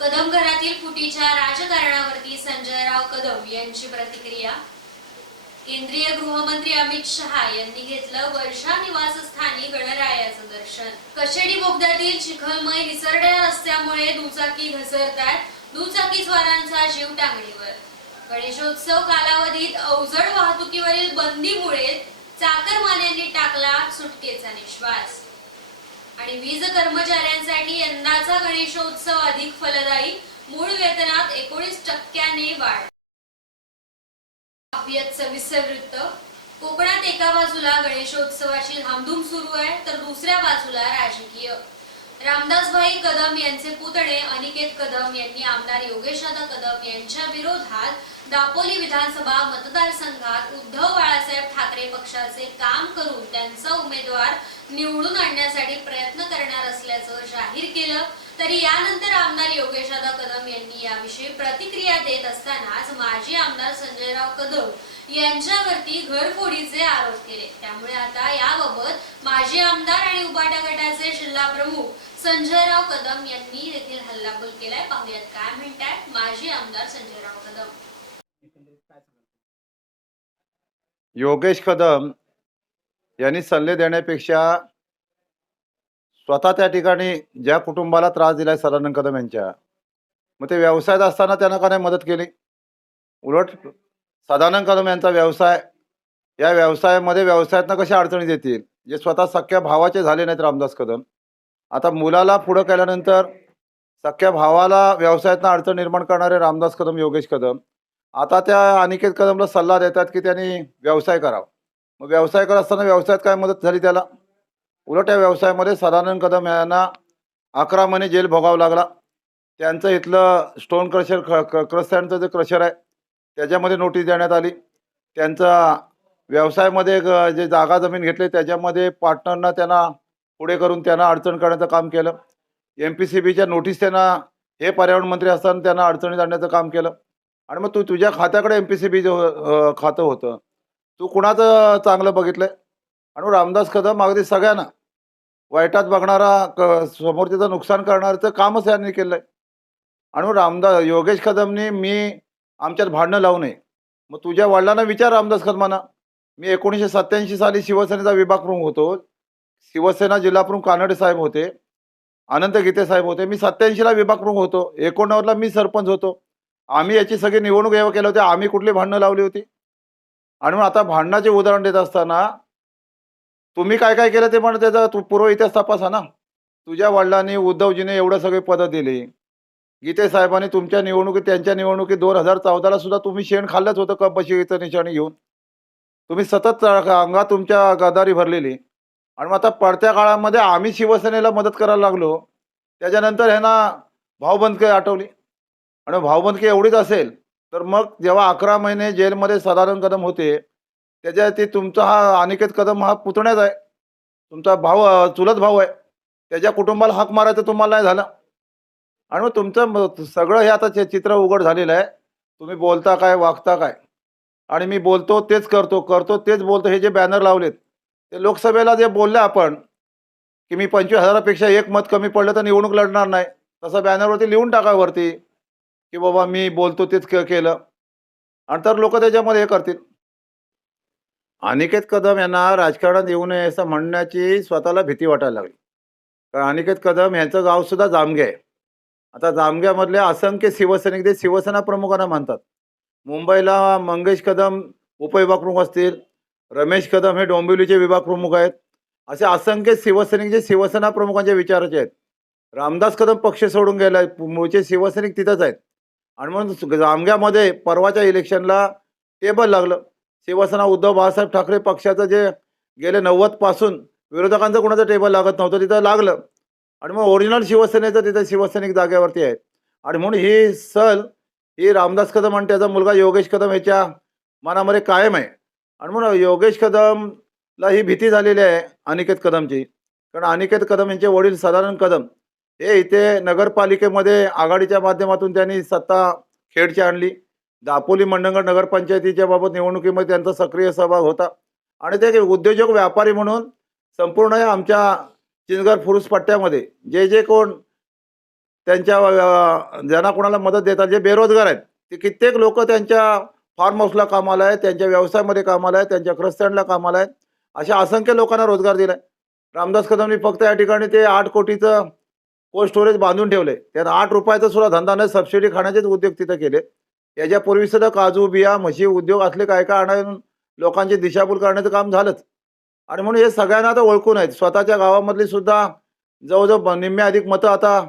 कदम घरातील फुटीच्या राजकारणावरती संजयराव कदम यांची प्रतिक्रिया. केंद्रीय गृहमंत्री अमित शहा यांनी घेतलं वर्षा निवासस्थानी गणरायाचं दर्शन. कशेडी बोगद्यातील चिखलमय निसरड्या रस्त्यामुळे दुचाकी घसरतात दुचाकीस्वारांचा जीव टांगणीवर. गणेशोत्सव कालावधीत अवजड वाहतुकीवरील बंदीमुळे चाकरमान्यांनी टाकला सुटकेचा निश्वास. आणि वीज कर्मचाऱ्यांसाठी यंदाचा गणेशोत्सव अधिक फलदायी. मूळ वेतनात एकोणीस टक्क्याने वाढ. सविस्तर वृत्त. कोकणात एका बाजूला गणेशोत्सवाची धामधूम सुरू आहे तर दुसऱ्या बाजूला राजकीय. रामदासभाई कदम यांचे पुतणे अनिकेत कदम यांनी आमदार योगेशदादा कदम यांच्या विरोधात दापोली विधानसभा मतदारसंघात उद्धव बाळासाहेब ठाकरे पक्षाचे काम करून त्यांचा उमेदवार निवडून आणण्यासाठी प्रयत्न करणार असल्याचं जाहीर केलं. तरी यानंतर आमदार योगेशदादा कदम यांनी याविषयी प्रतिक्रिया देत असतानाच माजी आमदार संजयराव कदम यांच्यावरती घरफोडीचे आरोप केले. त्यामुळे आता याबाबत माजी आमदार आणि उबाटा गटाचे जिल्हा प्रमुख संजयराव कदम यांनी देखील हल्लाबोल केलाय. पाहुयात काय म्हणतात माजी आमदार संजयराव कदम. योगेश कदम यांनी सल्ले देण्यापेक्षा स्वतः त्या ठिकाणी ज्या कुटुंबाला त्रास दिलाय सदानंद कदम यांच्या मग ते व्यवसायात असताना त्यांना का नाही मदत केली? उलट सदानंद कदम यांचा व्यवसाय या व्यवसायामध्ये व्यवसायातनं कशा अडचणी येतील? जे स्वतः सख्या भावाचे झाले नाहीत रामदास कदम. आता मुलाला पुढं केल्यानंतर सख्या भावाला व्यवसायातनं अडचण निर्माण करणारे रामदास कदम योगेश कदम आता त्या अनिकेत कदमला सल्ला देतात की त्यांनी व्यवसाय करावा. मग व्यवसाय करत असताना व्यवसायात काय मदत झाली त्याला? उलट या व्यवसायामध्ये सदानंद कदम यांना अकरा महिने जेल भोगावं लागला. त्यांचं इथलं स्टोन क्रशर क्रस्टँडचं जे क्रशर आहे त्याच्यामध्ये नोटीस देण्यात आली. त्यांचा व्यवसायामध्ये जे जागा जमीन घेतली त्याच्यामध्ये पार्टनरना त्यांना पुढे करून त्यांना अडचण करण्याचं काम केलं. एम पी सी बीच्या नोटीस त्यांना हे पर्यावरण मंत्री असताना त्यांना अडचणीत आणण्याचं काम केलं. आणि मग तू तुझ्या खात्याकडे एम पी सी बी खातं होतं. तू कुणाचं चांगलं बघितलंय? आणि रामदास कदम अगदी सगळ्यांना. वाईटात बघणारा क समोरच्याचं नुकसान करणारचं कामच यांनी केलं आहे आणि रामदास योगेश कदमनी मी आमच्यात भांडणं लावू नये. मग तुझ्या वडिलांना विचार रामदास कदमांना. मी एकोणीसशे सत्त्याऐंशी साली शिवसेनेचा विभाग प्रमुख होतो. शिवसेना जिल्हा प्रमुख कानडे साहेब होते. अनंत गीते साहेब होते. मी सत्याऐंशीला विभाग प्रमुख होतो. एकोणनव्वदला मी सरपंच होतो. आम्ही याची सगळी निवडणूक एव्हा केली होती. आम्ही कुठली भांडणं लावली होती? आणि मग आता भांडणाचे उदाहरण देत असताना तुम्ही काय काय केलं ते पण त्याचा तू पूर्व इतिहास तपासा ना. तुझ्या वडिलांनी उद्धवजीने एवढं सगळे पदं दिली. गीते साहेबांनी तुमच्या निवडणुकीत त्यांच्या निवडणुकीत दोन हजार चौदाला सुद्धा तुम्ही शेण खाल्लंच होतं कपबशीचं निशाणी घेऊन. तुम्ही सतत अंगात तुमच्या गदारी भरलेली. आणि मग आता पडत्या काळामध्ये आम्ही शिवसेनेला मदत करायला लागलो. त्याच्यानंतर ह्यांना भावबंदकी आठवली. आणि भावबंदकी एवढीच असेल तर मग जेव्हा अकरा महिने जेलमध्ये सदानंद कदम होते त्याच्या ते तुमचा हा अनिकेत कदम हा पुतण्याच आहे. तुमचा भाऊ चुलत भाऊ आहे. त्याच्या कुटुंबाला हाक मारायचं तुम्हाला नाही झालं. आणि मग तुमचं सगळं हे आता चित्र उघड झालेलं आहे. तुम्ही बोलता काय वागता काय? आणि मी बोलतो तेच करतो करतो तेच बोलतो हे जे बॅनर लावलेत ते लोकसभेला जे बोलले आपण की मी पंचवीस हजारापेक्षा एक मत कमी पडलं तर निवडणूक लढणार नाही. तसं बॅनरवरती लिहून टाका वरती की बाबा मी बोलतो तेच के- केलं. आणि तर लोक त्याच्यामध्ये हे करतील. अनिकेत कदम यांना राजकारणात येऊ नये असं म्हणण्याची स्वतःला भीती वाटायला लागली. कारण अनिकेत कदम यांचं गावसुद्धा जामगे आहे. आता जामग्यामधले असंख्य शिवसैनिक ते शिवसेना प्रमुखांना मानतात. मुंबईला मंगेश कदम उपविभाग प्रमुख असतील रमेश कदम हे डोंबिवलीचे विभाग प्रमुख आहेत. असे असंख्य शिवसैनिक जे शिवसेना प्रमुखांच्या विचाराचे आहेत. रामदास कदम पक्ष सोडून गेलाय मूळचे शिवसैनिक तिथंच आहेत. आणि म्हणून जामग्यामध्ये परवाच्या इलेक्शनला टेबल लागलं. शिवसेना उद्धव बाळासाहेब ठाकरे पक्षाचं जे गेले नव्वदपासून विरोधकांचं कोणाचं टेबल लागत नव्हतं तिथं लागलं. आणि मग ओरिजिनल शिवसेनेचं तिथं शिवसैनिक जागेवरती आहे आणि म्हणून ही सल ही रामदास कदम आणि त्याचा मुलगा योगेश कदम याच्या मनामध्ये कायम आहे. आणि म्हणून योगेश कदमला ही भीती झालेली आहे अनिकेत कदमची. कारण अनिकेत कदम यांचे वडील सदानंद कदम हे इथे नगरपालिकेमध्ये आघाडीच्या माध्यमातून त्यांनी सत्ता खेडची आणली. दापोली मंडणगड नगरपंचायतीच्या बाबत निवडणुकीमध्ये त्यांचा सक्रिय सहभाग होता. आणि ते उद्योजक व्यापारी म्हणून संपूर्ण आमच्या चिंचगड फुरुस पट्ट्यामध्ये जे जे कोण त्यांच्या ज्यांना कोणाला मदत देतात जे बेरोजगार आहेत ते कित्येक लोक त्यांच्या फार्म हाऊसला कामाला आहेत त्यांच्या व्यवसायामध्ये कामाला आहेत त्यांच्या क्रस्टँडला कामाला आहेत. अशा असंख्य लोकांना रोजगार दिला आहे रामदास कदमनी फक्त या ठिकाणी ते आठ कोटीचं कोल्ड स्टोरेज बांधून ठेवले. त्यात आठ रुपयाचा सुद्धा धंदा नाही सबसिडी खाण्याचेच उद्योग तिथं केले. याच्यापूर्वी सुद्धा काजू बिया म्हशी उद्योग असले काय काय आणून लोकांची दिशाभूल करण्याचं काम झालंच. आणि म्हणून हे सगळ्यांना आता ओळखून आहेत. स्वतःच्या गावामधली सुद्धा जवळजवळ निम्मे अधिक मतं आता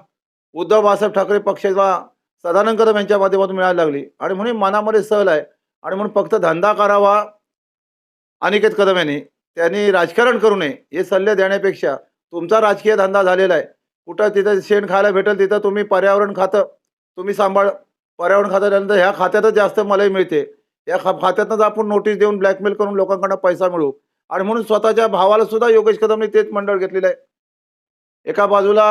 उद्धव बाळासाहेब ठाकरे पक्षाला सदानंद कदम यांच्या माध्यमातून मिळायला लागली. आणि म्हणून मनामध्ये सहल आहे. आणि म्हणून फक्त धंदा करावा अनिकेत कदम यांनी त्यांनी राजकारण करू नये हे सल्ले देण्यापेक्षा तुमचा राजकीय धंदा झालेला आहे. कुठं तिथं शेण खायला भेटेल तिथं तुम्ही पर्यावरण खातं तुम्ही सांभाळ. पर्यावरण खात्यानंतर ह्या खात्यातच जास्त मलाही मिळते. या खा खात्यातच आपण नोटीस देऊन ब्लॅकमेल करून लोकांकडनं पैसा मिळवू. आणि म्हणून स्वतःच्या भावाला सुद्धा योगेश कदमने तेच मंडळ घेतलेलं आहे. एका बाजूला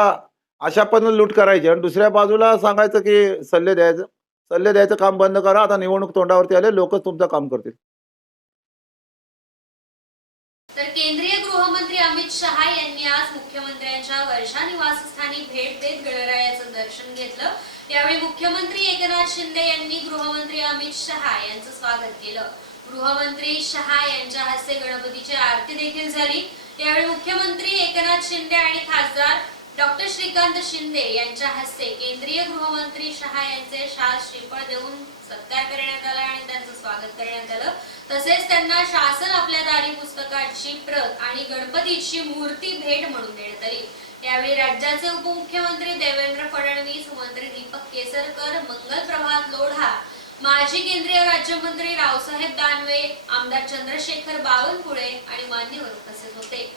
अशा पद्धतीने लूट करायची आणि दुसऱ्या बाजूला सांगायचं की सल्ले द्यायचं. सल्ले द्यायचं काम बंद करा आता निवडणूक तोंडावरती आले लोकच तुमचं काम करतील. तर केंद्रीय गृहमंत्री अमित शहा यांनी आज मुख्यमंत्र्यांच्या वर्षा निवासस्थानी भेट देत गणरायाचं दर्शन घेतलं. यावेळी मुख्यमंत्री एकनाथ शिंदे यांनी गृहमंत्री अमित शहा यांचं स्वागत केलं. गृहमंत्री शहा यांच्या हस्ते गणपतीची आरती देखील झाली. यावेळी मुख्यमंत्री एकनाथ शिंदे आणि खासदार डॉक्टर श्रीकांत शिंदे यांच्या हस्ते केंद्रीय गृहमंत्री शहा यांचे शाल श्रीफळ देऊन सत्कार करण्यात आला आणि त्यांचं स्वागत करण्यात आलं. तसेच त्यांना शासन आपल्या दारी पुस्तकाची प्रत आणि गणपतीची मूर्ती भेट म्हणून देण्यात आली. यावेळी राज्याचे उपमुख्यमंत्री देवेंद्र फडणवीस मंत्री दीपक केसरकर मंगल प्रभात लोढा माजी केंद्रीय राज्यमंत्री रावसाहेब दानवे आमदार चंद्रशेखर बावनकुळे आणि मान्यवर उपस्थित होते.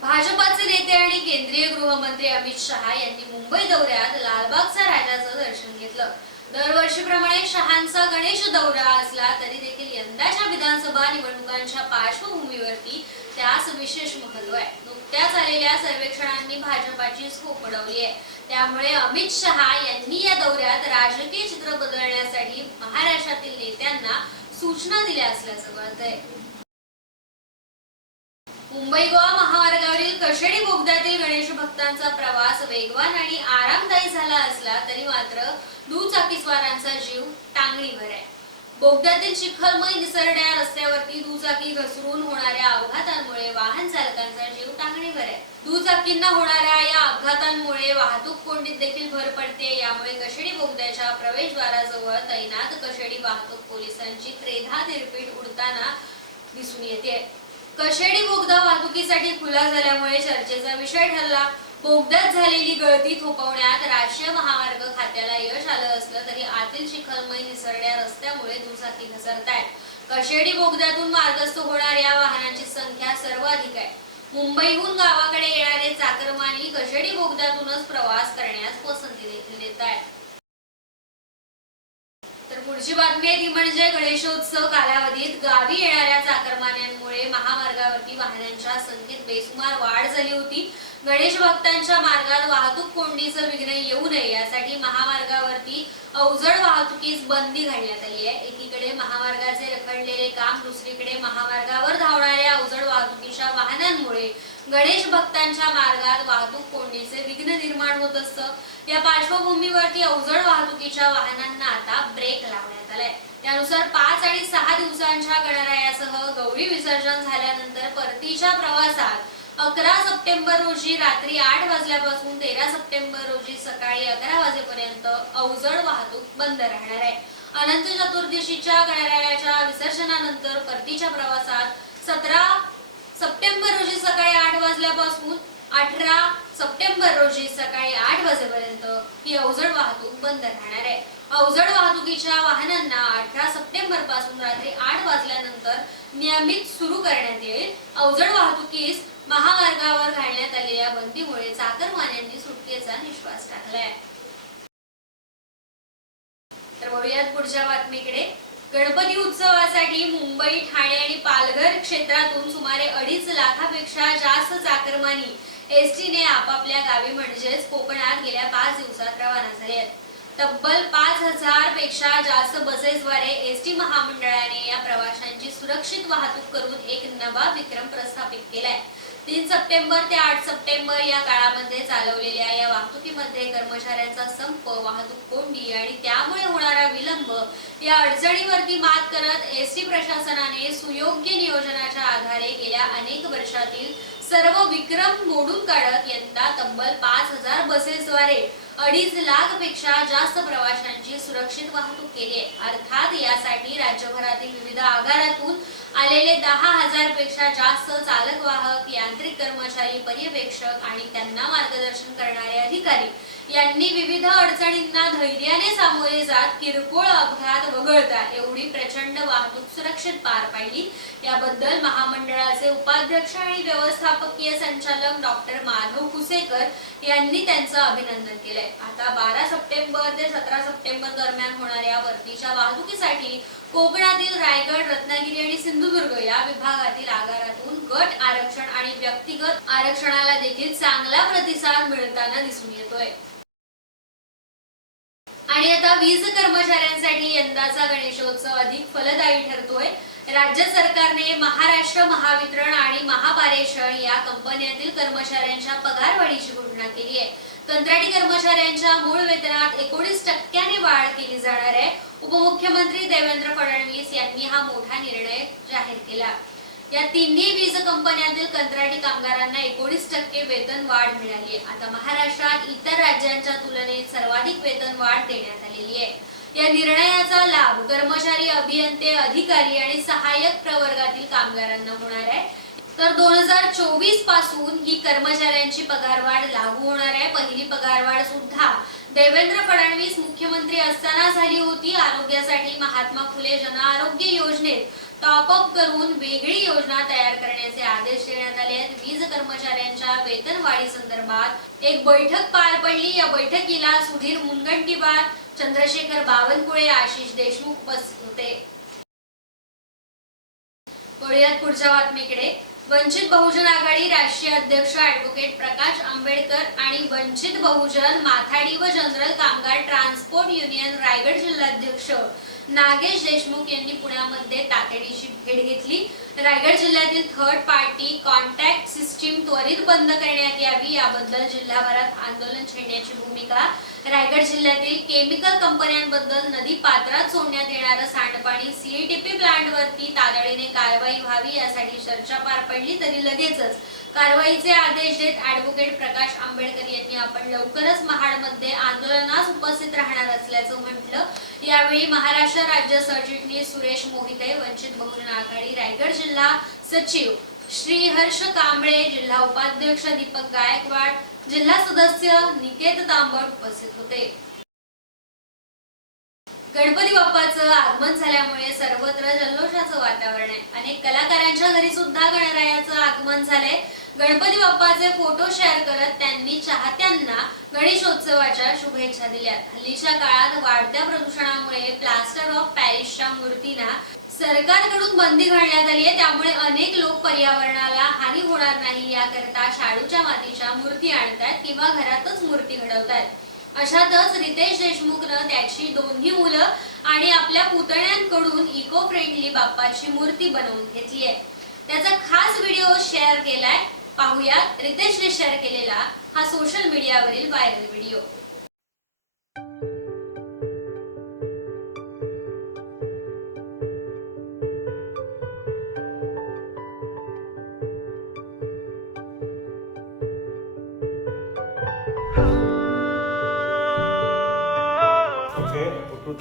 भाजपाचे नेते आणि केंद्रीय गृहमंत्री अमित शहा यांनी मुंबई दौऱ्यात लालबागचा राजाचं दर्शन घेतलं. दरवर्षीप्रमाणे शहांचा गणेश दौरा असला तरी देखील यंदाच्या विधानसभा निवडणुकांच्या पार्श्वभूमीवरती त्यास विशेष महत्त्व आहे. नुकत्याच आलेल्या सर्वेक्षणांनी भाजपाची झोप आहे. त्यामुळे अमित शहा यांनी या दौऱ्यात राजकीय चित्र बदलण्यासाठी महाराष्ट्रातील नेत्यांना सूचना दिल्या असल्याचं कळतंय. मुंबई गोवा कशेडी बोगद्यातील गणेश भक्तांचा प्रवास वेगवान आणि आरामदायी झाला असला तरी मात्र दुचाकीस्वारांचा जीव टांगणीवर आहे. बोगद्यातील चिखलमय निसरड्या रस्त्यावरती दुचाकी घसरून होणाऱ्या अपघातांमुळे वाहन चालकांचा जीव टांगणीवर आहे. दुचाकींना होणाऱ्या या अपघातांमुळे वाहतूक कोंडीत देखील भर पडते. यामुळे कशेडी बोगद्याच्या प्रवेशद्वाराजवळ तैनात कशेडी वाहतूक पोलिसांची त्रेधा तिरपीट उडताना दिसून येते. कशेडी बोगदा वाहतुकीसाठी खुला झाल्यामुळे चर्चेचा विषय ठरला. बोगद्यात झालेली गळती थोपवण्यात राष्ट्रीय महामार्ग खात्याला यश आलं असलं तरी आतील शिखलमय निसरड्या रस्त्यामुळे दुचाकी घसरतायत. कशेडी बोगद्यातून मार्गस्थ होणाऱ्या वाहनांची संख्या सर्वाधिक आहे. मुंबईहून गावाकडे येणारे चाकरमानी कशेडी बोगद्यातूनच प्रवास करण्यास पसंती देखील देत आहेत पुढची बातमी आहे ती म्हणजे गणेशोत्सव कालावधीत गावी येणाऱ्या चाकरमान्यांमुळे महामार्गावरती वाहनांच्या संख्येत बेसुमार वाढ झाली होती. गणेश भक्तांच्या मार्गात वाहतूक कोंडीचं विघ्न येऊ नये यासाठी महामार्गा अवजड वाहतुकीस बंदी घालण्यात आली आहे. एकीकडे महामार्गाचे रखडलेले काम दुसरीकडे महामार्गावर धावणाऱ्या अवजड वाहतुकीच्या वाहनांमुळे गणेश भक्तांच्या मार्गात वाहतूक कोंडीचे विघ्न निर्माण होत असतं. या पार्श्वभूमीवरती अवजड वाहतुकीच्या वाहनांना आता ब्रेक लावण्यात आलाय. त्यानुसार पाच आणि सहा दिवसांच्या गणरायासह गौरी विसर्जन झाल्यानंतर परतीच्या प्रवासात अकरा सप्टेंबर रोजी रात्री आठ वाजल्यापासून तेरा सप्टेंबर रोजी सकाळी अकरा वाजेपर्यंत अवजड वाहतूक बंद राहणार आहे. अनंत चतुर्दशीच्या गणरायाच्या विसर्जनानंतर परतीच्या प्रवासात सतरा सप्टेंबर रोजी सकाळी आठ वाजल्यापासून अठरा सप्टेंबर रोजी सकाळी आठ वाजेपर्यंत ही अवजड वाहतूक बंद राहणार आहे. अवजड वाहतुकीच्या वाहनांना अठरा सप्टेंबरपासून रात्री आठ वाजल्यानंतर नियमित सुरू करण्यात येईल. अवजड वाहतुकीस महामार्गावर घालण्यात आलेल्या बंदीमुळे चाकरमान्यांनी सुटकेचा निश्वास टाकलाय. तर वळूयात पुढच्या बातमीकडे. गणपती उत्सवासाठी मुंबई ठाणे आणि पालघर क्षेत्रातून सुमारे अडीच लाखापेक्षा जास्त चाकरमानी एसटीने आपापल्या गावी म्हणजेच कोकणात गेल्या पाच दिवसात रवाना झाले आहेत तब्बल पाच हजारपेक्षा जास्त बसेसद्वारे एसटी महामंडळाने या प्रवाशांची सुरक्षित वाहतूक करून एक नवा विक्रम प्रस्थापित केलाय. तीन सप्टेंबर ते आठ सप्टेंबर या काळामध्ये चालवलेल्या या वाहतुकीमध्ये कर्मचाऱ्यांचा संप वाहतूक कोंडी आणि त्यामुळे होणारा विलंब या अडचणीवरती मात करत एस टी प्रशासनाने सुयोग्य नियोजनाच्या आधारे गेल्या अनेक वर्षातील सर्व विक्रम मोडून काढत यंदा तब्बल पाच हजार बसेसद्वारे अडीच लाखपेक्षा जास्त प्रवाशांची सुरक्षित वाहतूक केली आहे. अर्थात यासाठी राज्यभरातील विविध आगारातून आलेले दहा हजारपेक्षा जास्त चालक वाहक यांत्रिक कर्मचारी पर्यवेक्षक आणि त्यांना मार्गदर्शन करणारे अधिकारी यांनी विविध अडचणींना धैर्याने सामोरे जात किरकोळ अपघात वगळता एवढी प्रचंड वाहतूक सुरक्षित पार पाडली. याबद्दल महामंडळाचे उपाध्यक्ष आणि व्यवस्थापकीय संचालक डॉक्टर माधव कुसेकर यांनी त्यांचं अभिनंदन केलंय. आता बारा सप्टेंबर ते सतरा सप्टेंबर दरम्यान होणाऱ्या वर्दीच्या वाहतुकीसाठी कोकणातील रायगड रत्नागिरी आणि सिंधुदुर्ग या विभागातील आगारातून गट आरक्षण आणि व्यक्तिगत आरक्षणाला देखील चांगला प्रतिसाद मिळताना दिसून येतोय. आणि आता वीज कर्मचाऱ्यांसाठी यंदाचा गणेशोत्सव अधिक फलदायी ठरतोय. राज्य सरकारने महाराष्ट्र महावितरण आणि महापारेषण या कंपन्यातील कर्मचाऱ्यांच्या पगारवाढीची घोषणा केली आहे. कंत्राटी कर्मचाऱ्यांच्या मूळ वेतनात एकोणीस टक्क्याने वाढ केली जाणार आहे. उपमुख्यमंत्री देवेंद्र फडणवीस यांनी हा मोठा निर्णय जाहीर केला. या तिन्ही वीज कंपन्यातील कंत्राटी कामगारांना एकोणीस टक्के वेतन वाढ मिळाली. आता महाराष्ट्रात इतर राज्यांच्या तुलनेत सर्वाधिक वेतन वाढ देण्यात आलेली आहे. या निर्णयाचा लाभ कर्मचारी अभियंते अधिकारी आणि सहाय्यक प्रवर्गातील कामगारांना होणार आहे. तर दोन हजार चोवीसपासून ही कर्मचाऱ्यांची पगारवाढ लागू होणार आहे. पहिली पगारवाढ सुद्धा देवेंद्र फडणवीस मुख्यमंत्री असताना झाली होती. आरोग्यासाठी महात्मा फुले जन आरोग्य योजनेत टॉपअप करून वेगळी योजना तयार करण्याचे आदेश देण्यात आले आहेत. वीज कर्मचाऱ्यांच्या वेतन वाढी संदर्भात एक बैठक पार पडली. या बैठकीला सुधीर मुनगंटीवार चंद्रशेखर बावनकुळे आशिष देशमुख उपस्थित होते. वळूयात पुढच्या बातमीकडे. वंचित बहुजन आघाडी राष्ट्रीय अध्यक्ष ऍडव्होकेट प्रकाश आंबेडकर आणि वंचित बहुजन माथाडी व जनरल कामगार ट्रान्सपोर्ट युनियन रायगड जिल्हाध्यक्ष नागेश देशमुख यांनी पुण्यामध्ये तातडीची भेट घेतली. रायगड जिल्ह्यातील थर्ड पार्टी कॉन्टॅक्ट सिस्टीम त्वरित बंद करण्यात यावी याबद्दल जिल्हाभरात आंदोलन छेडण्याची भूमिका. रायगड जिल्ह्यातील केमिकल कंपन्यांबद्दल नदी पात्रात सोडण्यात येणारं सांडपाणी सीएटीपी प्लांटवरती तातडीने कारवाई व्हावी यासाठी चर्चा पार पडली तरी लगेचच. कारवाईचे आदेश देत ऍडव्होकेट प्रकाश आंबेडकर यांनी आपण लवकरच महाडमध्ये आंदोलनास उपस्थित राहणार असल्याचं म्हटलं. यावेळी महाराष्ट्र राज्य सरचिटणीस सुरेश मोहिते वंचित बहुजन आघाडी रायगड जिल्हा सचिव. श्री हर्ष कांबळे जिल्हा उपाध्यक्ष दीपक गायकवाड जिल्हा सदस्य निकेत तांबट उपस्थित होते. गणपती बाप्पाचं आगमन झाल्यामुळे सर्वत्र जल्लोषाचं वातावरण आहे. अनेक कलाकारांच्या घरी सुद्धा गणरायाचं आगमन झालंय. गणपती बाप्पाचे फोटो शेअर करत त्यांनी चाहत्यांना गणेशोत्सवाच्या शुभेच्छा दिल्या हल्लीच्या काळात वाढत्या प्रदूषणामुळे प्लास्टर ऑफ पॅरिसच्या मूर्तींना सरकारकडून बंदी घालण्यात आली आहे. त्यामुळे अनेक लोक पर्यावरणाला हानी होणार नाही याकरता शाडूच्या मातीच्या मूर्ती आणतात किंवा घरातच मूर्ती घडवतात अशातच रितेश देशमुखनं त्याची दोन्ही मुलं आणि आपल्या पुतण्यांकडून इको फ्रेंडली बाप्पाची मूर्ती बनवून घेतली आहे. त्याचा खास व्हिडिओ शेअर केलाय. पाहूयात रितेशने शेअर केलेला हा social मीडियावरील viral video.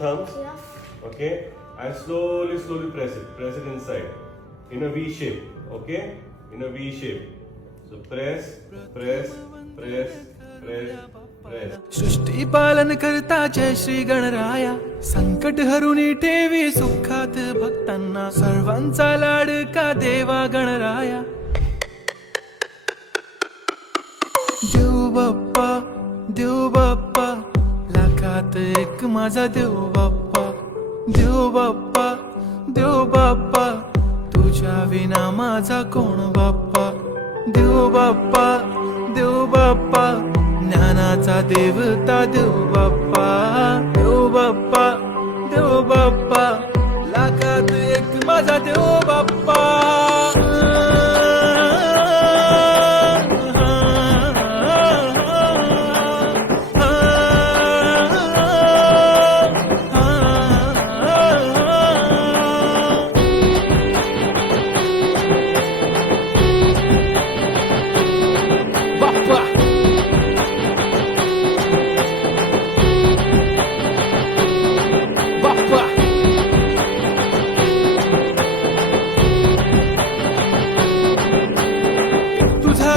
Thumbs. Okay, and slowly, slowly press it. Press it inside. In a V shape. Okay, in a V shape. So press, press, press, press, press. सृष्टी पालन करता जय श्री गणराया संकट हरुणी ठेवी सुखात भक्तांना सर्वांचा लाडका देवा गणराया देव बाप्पा देव बाप्पा लाखात एक माझा देव बाप्पा. देव बाप्पा देव बाप्पा. तुझ्या विना माझा कोण बाप्पा? देव बाप्पा देव बाप्पा. ज्ञानाचा देवता देव बाप्पा. देव बाप्पा देव बाप्पा. लाखात एक माझा देव बाप्पा.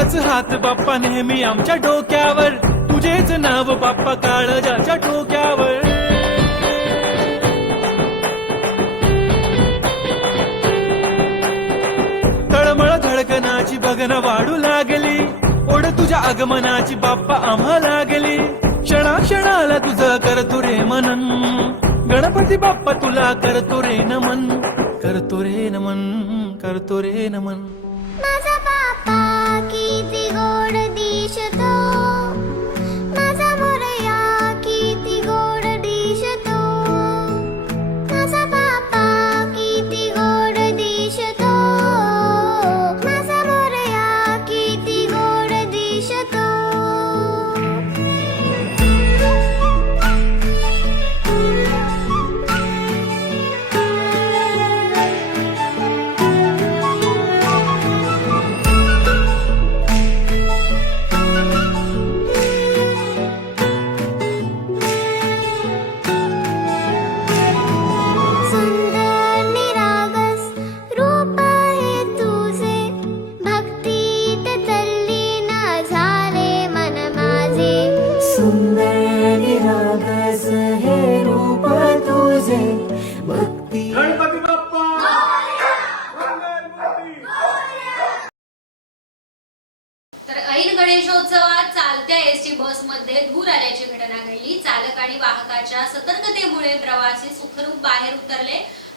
तुझाच हात बाप्पा नेहमी आमच्या डोक्यावर. तुझेच नाव बाप्पा काळजाच्या डोक्यावर. तळमळ धडकनाची बघन वाढू लागली. ओढ तुझ्या आगमनाची बाप्पा आम्हा लागली. क्षणा क्षणाला तुझं करतो रे मनन. गणपती बाप्पा तुला करतो रे नमन. करतो रे नमन करतो रे नमन. माझा बाप्पा की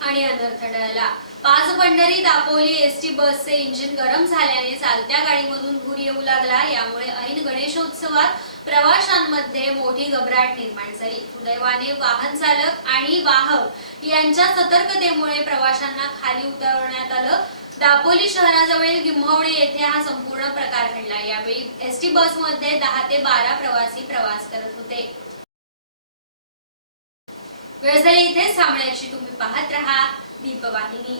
आणि अनर्थ टळला पाच पंढरी दापोली एस टी बसचे इंजिन गरम झाल्याने चालत्या गाडीमधून धूर येऊ लागला. यामुळे ऐन गणेशोत्सवात प्रवाशांमध्ये मोठी घबराट निर्माण झाली. सुदैवाने वाहन चालक आणि वाहक यांच्या सतर्कतेमुळे प्रवाशांना खाली उतरवण्यात आलं. दापोली शहराजवळील गिम्हवणे येथे हा संपूर्ण प्रकार घडला. यावेळी एस टी बसमध्ये दहा ते बारा प्रवासी प्रवास करत होते. वेळ झाली इथेच थांबण्याची तुम्ही पाहत राहा. दीपवाहिनी.